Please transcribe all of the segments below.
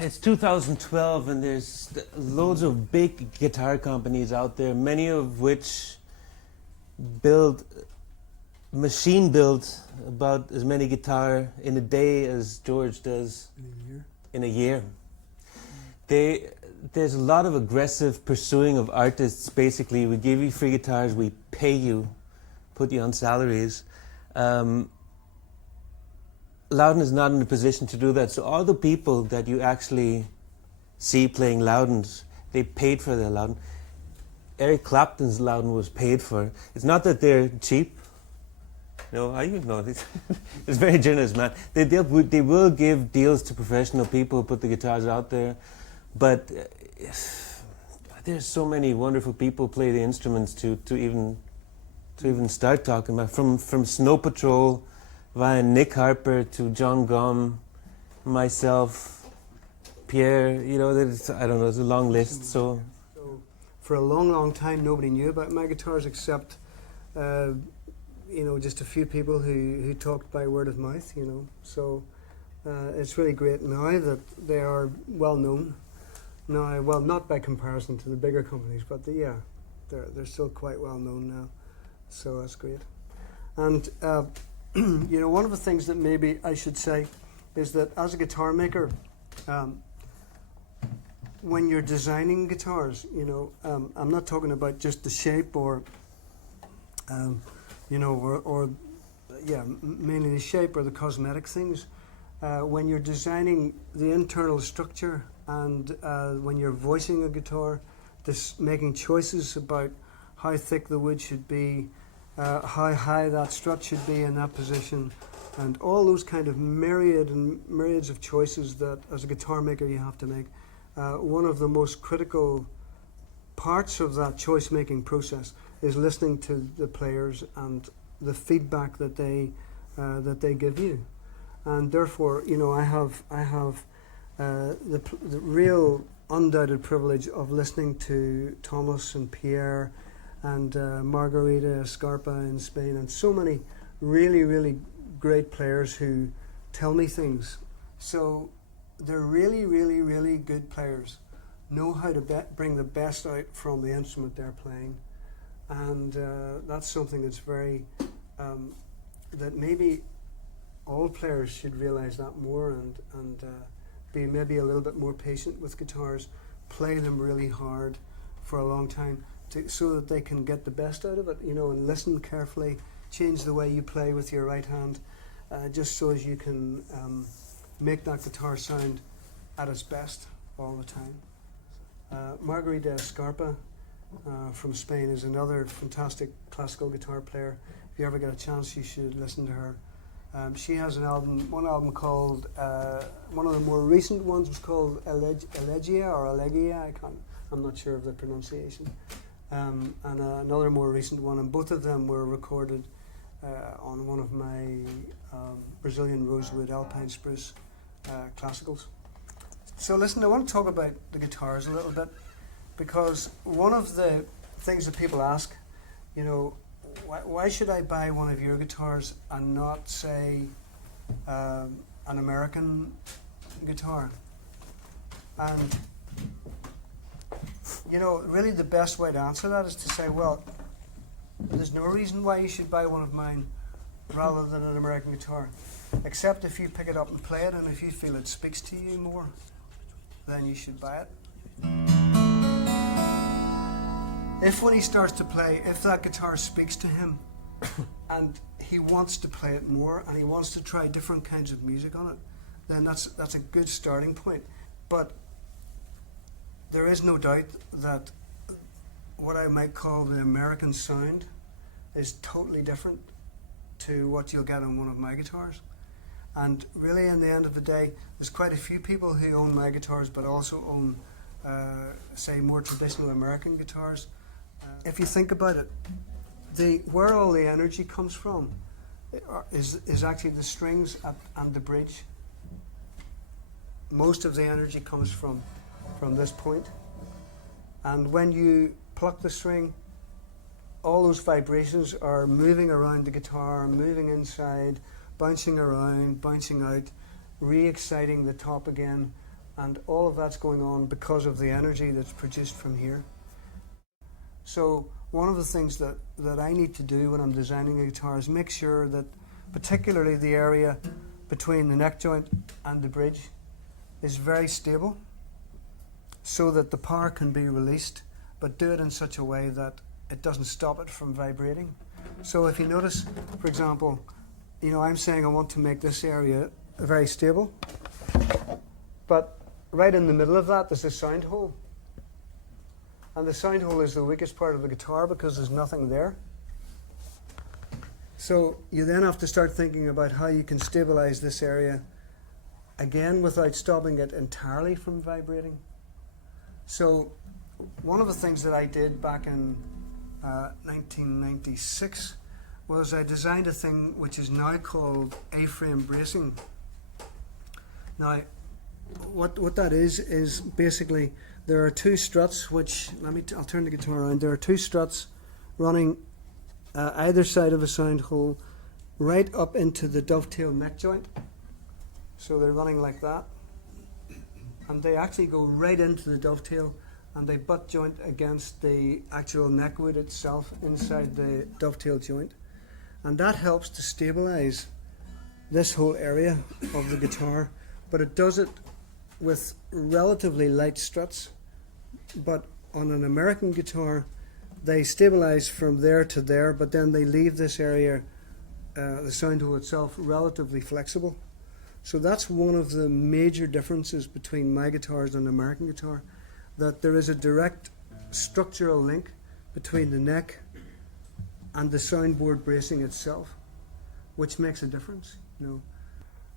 it's 2012 and there's loads of big guitar companies out there, many of which machine build about as many guitar in a day as George does in a year. There's a lot of aggressive pursuing of artists. Basically, we give you free guitars, we pay you, put you on salaries. Lowden is not in a position to do that. So all the people that you actually see playing Lowdens, they paid for their Lowden. Eric Clapton's Lowden was paid for. It's not that they're cheap. No, I know. It's very generous, man. They will give deals to professional people who put the guitars out there, but there's so many wonderful people play the instruments to even start talking about. From Snow Patrol via Nick Harper to John Gum, myself, Pierre. You know, I don't know. It's a long list. So for a long, long time, nobody knew about my guitars except. You know, just a few people who talked by word of mouth, you know. So it's really great now that they are well known. Now, well, not by comparison to the bigger companies, but they're still quite well known now. So that's great. And you know, one of the things that maybe I should say is that as a guitar maker, when you're designing guitars, you know, I'm not talking about just the shape or you know, mainly the shape or the cosmetic things. When you're designing the internal structure and when you're voicing a guitar, making choices about how thick the wood should be, how high that strut should be in that position, and all those kind of myriads of choices that as a guitar maker you have to make. One of the most critical parts of that choice-making process is listening to the players and the feedback that they give you, and therefore, you know, I have the real undoubted privilege of listening to Thomas and Pierre and Margarita Scarpa in Spain and so many really great players who tell me things. So they're really good players, know how to bring the best out from the instrument they're playing. And that's something that's very, that maybe all players should realize that more and be maybe a little bit more patient with guitars, play them really hard for a long time so that they can get the best out of it, you know, and listen carefully, change the way you play with your right hand, just so as you can make that guitar sound at its best all the time. Margarita Scarpa, from Spain is another fantastic classical guitar player. If you ever get a chance, you should listen to her. She has one album called, one of the more recent ones was called Elegia. I'm not sure of the pronunciation. And another more recent one, and both of them were recorded on one of my Brazilian rosewood alpine spruce classicals. So listen, I want to talk about the guitars a little bit, because one of the things that people ask, you know, why should I buy one of your guitars and not, say, an American guitar? And, you know, really the best way to answer that is to say, well, there's no reason why you should buy one of mine rather than an American guitar, except if you pick it up and play it, and if you feel it speaks to you more, then you should buy it. If when he starts to play, if that guitar speaks to him and he wants to play it more and he wants to try different kinds of music on it, then that's a good starting point. But there is no doubt that what I might call the American sound is totally different to what you'll get on one of my guitars. And really, in the end of the day, there's quite a few people who own my guitars but also own, say, more traditional American guitars. If you think about it, where all the energy comes from is actually the strings and the bridge. Most of the energy comes from this point. And when you pluck the string, all those vibrations are moving around the guitar, moving inside, bouncing around, bouncing out, re-exciting the top again, And all of that's going on because of the energy that's produced from here. So one of the things that I need to do when I'm designing a guitar is make sure that particularly the area between the neck joint and the bridge is very stable so that the power can be released, but do it in such a way that it doesn't stop it from vibrating. So if you notice, for example, I'm saying I want to make this area very stable, but right in the middle of that there's a sound hole. And the sound hole is the weakest part of the guitar because there's nothing there. So you then have to start thinking about how you can stabilize this area again without stopping it entirely from vibrating. So one of the things that I did back in 1996 was I designed a thing which is now called A-frame bracing. Now, what that is basically there are two struts which, I'll turn the guitar around, there are two struts running either side of a sound hole right up into the dovetail neck joint. So they're running like that. And they actually go right into the dovetail and they butt joint against the actual neck wood itself inside the dovetail joint. And that helps to stabilize this whole area of the guitar, but it does it with relatively light struts. But on an American guitar, they stabilize from there to there, but then they leave this area, the sound hole itself, relatively flexible. So that's one of the major differences between my guitars and an American guitar, that there is a direct structural link between the neck and the soundboard bracing itself, which makes a difference,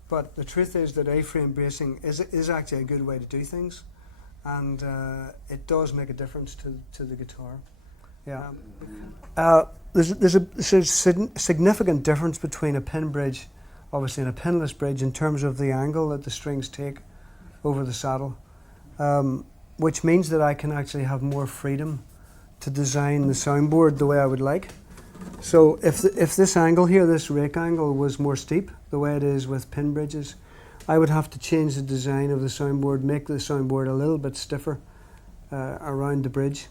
But the truth is that A-frame bracing is actually a good way to do things, and it does make a difference to the guitar. Yeah. There's a significant difference between a pin bridge, obviously, and a pinless bridge in terms of the angle that the strings take over the saddle, which means that I can actually have more freedom to design the soundboard the way I would like. So if this angle here, this rake angle, was more steep, the way it is with pin bridges, I would have to change the design of the soundboard, make the soundboard a little bit stiffer around the bridge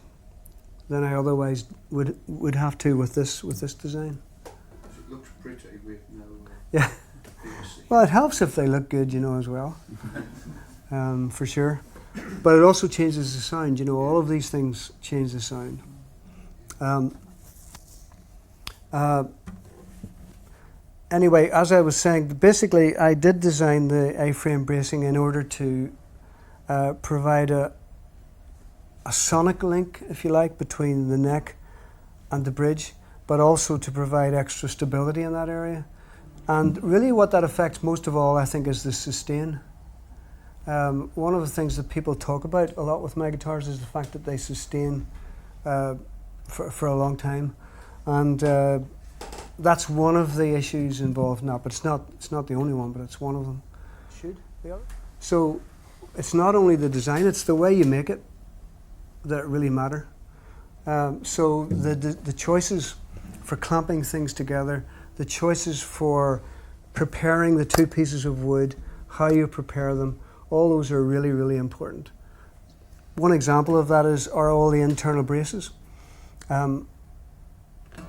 than I otherwise would have to with this design. It looks pretty with no. Yeah. Well, it helps if they look good, as well, for sure. But it also changes the sound. All of these things change the sound. Anyway, as I was saying, basically I did design the A-frame bracing in order to provide a sonic link, if you like, between the neck and the bridge, but also to provide extra stability in that area. And really what that affects most of all, I think, is the sustain. One of the things that people talk about a lot with my guitars is the fact that they sustain for a long time. And that's one of the issues involved now, but it's not the only one, but it's one of them. So it's not only the design, it's the way you make it that really matter. So the choices for clamping things together, the choices for preparing the two pieces of wood, how you prepare them, all those are really, really important. One example of that are all the internal braces.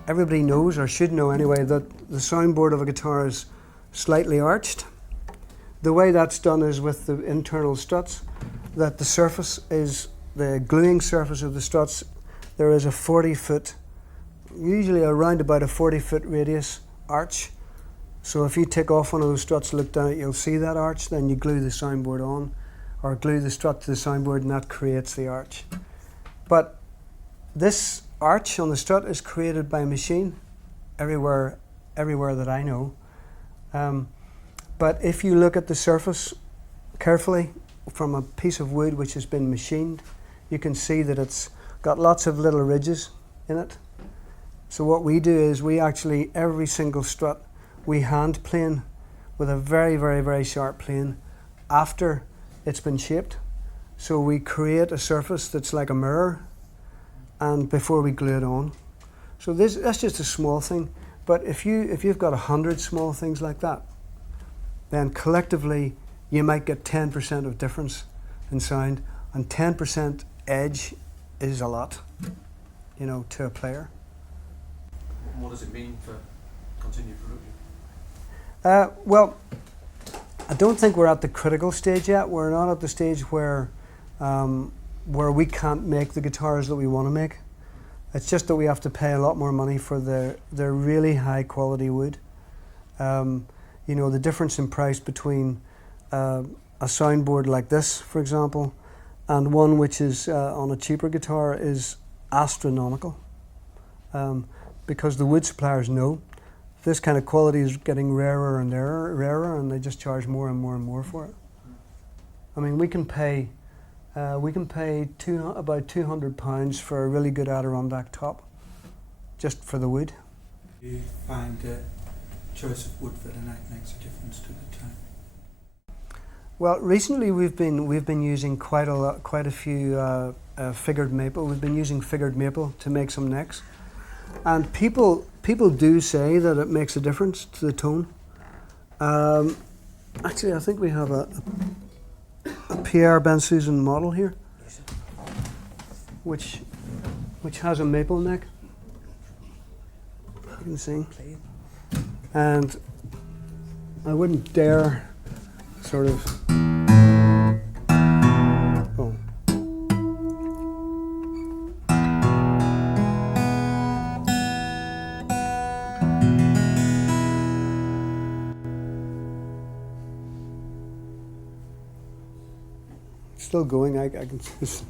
Everybody knows, or should know anyway, that the soundboard of a guitar is slightly arched. The way that's done is with the internal struts, that the surface is the gluing surface of the struts. There is a 40-foot, usually around about a 40-foot radius arch. So if you take off one of those struts, look down, you'll see that arch, then you glue the soundboard on, or glue the strut to the soundboard, and that creates the arch. But this arch on the strut is created by machine everywhere that I know. But if you look at the surface carefully from a piece of wood which has been machined, you can see that it's got lots of little ridges in it. So what we do is we actually, every single strut, we hand plane with a very, very, very sharp plane after it's been shaped. So we create a surface that's like a mirror, and before we glue it on. So that's just a small thing, but if you've got 100 small things like that, then collectively you might get 10% of difference in sound, and 10% edge is a lot, you know, to a player. What does it mean for continued production? Well, I don't think we're at the critical stage yet. We're not at the stage where we can't make the guitars that we want to make. It's just that we have to pay a lot more money for the really high quality wood. You know, the difference in price between a soundboard like this, for example, and one which is on a cheaper guitar is astronomical. Because the wood suppliers know this kind of quality is getting rarer and rarer, and they just charge more and more and more for it. I mean, we can pay about £200 for a really good Adirondack top, just for the wood. Do you find choice of wood for the neck makes a difference to the tone? Well, recently we've been using quite a few figured maple. We've been using figured maple to make some necks, and people do say that it makes a difference to the tone. Actually, I think we have a Pierre Bensusan model here, which has a maple neck. You can see, and I wouldn't dare sort of. Oh. Still going, I can just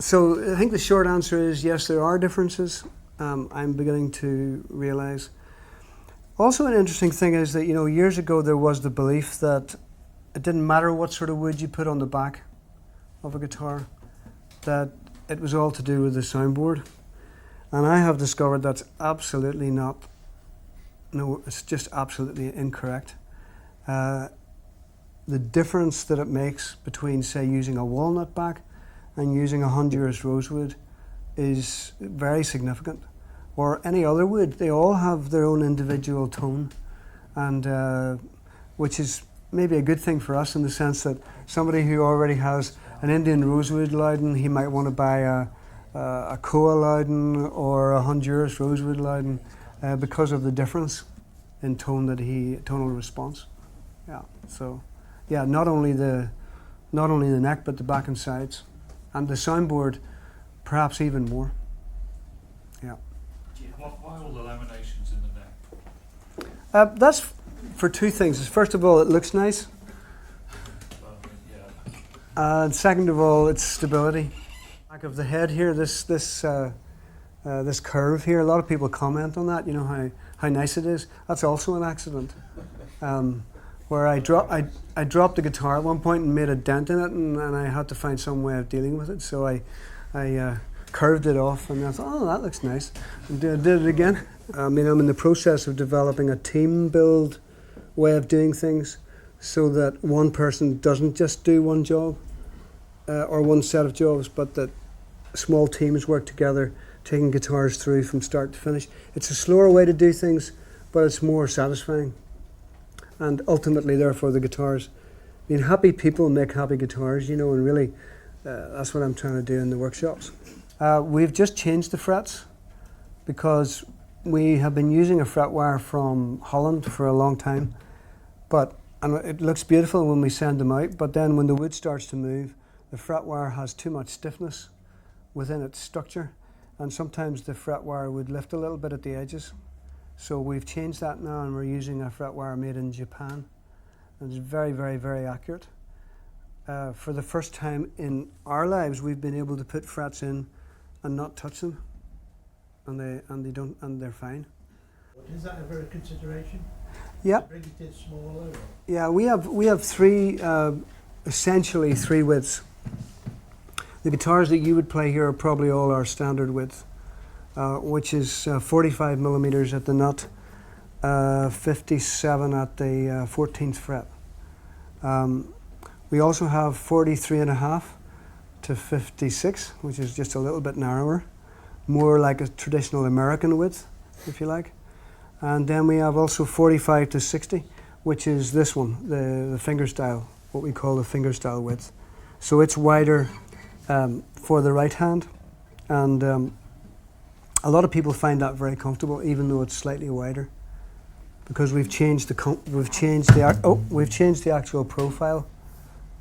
so I think the short answer is yes, there are differences. I'm beginning to realize. Also, an interesting thing is that, you know, years ago there was the belief that it didn't matter what sort of wood you put on the back of a guitar, that it was all to do with the soundboard. And I have discovered that's absolutely not. No, it's just absolutely incorrect. The difference that it makes between, say, using a walnut back and using a Honduras rosewood is very significant. Or any other wood, they all have their own individual tone, and which is maybe a good thing for us in the sense that somebody who already has an Indian rosewood Lowden, he might want to buy a Koa Lowden or a Honduras rosewood Lowden because of the difference in tonal response. Yeah. So, yeah, not only the neck but the back and sides, and the soundboard, perhaps even more. Yeah. Why all the laminations in the neck? That's for two things. First of all, it looks nice. Yeah. And second of all, it's stability. Back of the head here, this curve here, a lot of people comment on that, you know, how nice it is. That's also an accident. Where I dropped the guitar at one point and made a dent in it, and I had to find some way of dealing with it. So I curved it off, and I thought, oh, that looks nice, and did it again. I mean, I'm in the process of developing a team build way of doing things, so that one person doesn't just do one job or one set of jobs, but that small teams work together, taking guitars through from start to finish. It's a slower way to do things, but it's more satisfying. And ultimately, therefore, the guitars. I mean, happy people make happy guitars, you know, and really, that's what I'm trying to do in the workshops. We've just changed the frets because we have been using a fret wire from Holland for a long time, and it looks beautiful when we send them out, but then when the wood starts to move, the fret wire has too much stiffness within its structure, and sometimes the fret wire would lift a little bit at the edges. So we've changed that now, and we're using a fret wire made in Japan. And it's very, very, very accurate. For the first time in our lives, we've been able to put frets in and not touch them, and they're fine. Is that ever a consideration? Yeah. To bring it in smaller? Or? Yeah, we have three, essentially three widths. The guitars that you would play here are probably all our standard width, which is 45 millimeters at the nut, 57 at the 14th fret. We also have 43.5 to 56, which is just a little bit narrower, more like a traditional American width, if you like. And then we have also 45 to 60, which is this one, the fingerstyle, what we call the fingerstyle width. So it's wider for the right hand, and a lot of people find that very comfortable, even though it's slightly wider, because we've changed the actual profile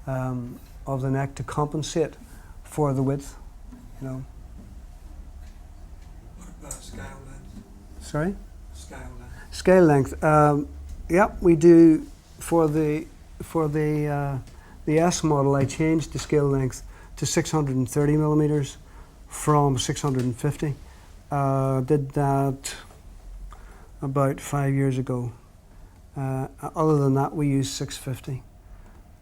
of the neck to compensate for the width. You know. What about scale length? Sorry. Scale length. Scale length. Yeah, we do for the S model. I changed the scale length to 630 millimeters from 650. Did that about 5 years ago. Other than that, we use 650.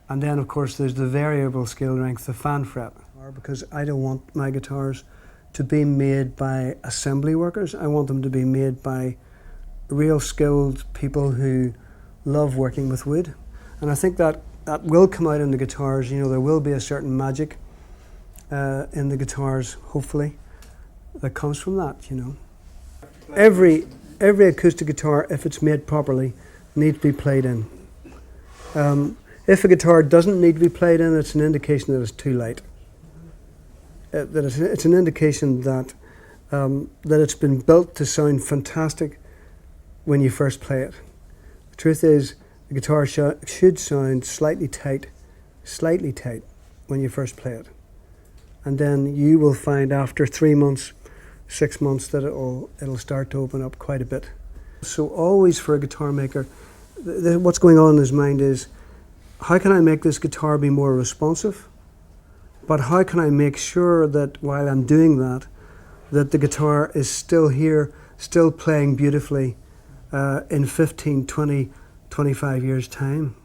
And then, of course, there's the variable scale length, the fan fret, because I don't want my guitars to be made by assembly workers. I want them to be made by real skilled people who love working with wood. And I think that will come out in the guitars. You know, there will be a certain magic in the guitars, hopefully, that comes from that, you know. Every acoustic guitar, if it's made properly, needs to be played in. If a guitar doesn't need to be played in, it's an indication that it's too light. It's an indication that it's been built to sound fantastic when you first play it. The truth is, the guitar should sound slightly tight when you first play it. And then you will find after 3 months, 6 months, that it'll start to open up quite a bit. So always for a guitar maker, what's going on in his mind is, how can I make this guitar be more responsive? But how can I make sure that while I'm doing that the guitar is still here, still playing beautifully in 15, 20, 25 years' time?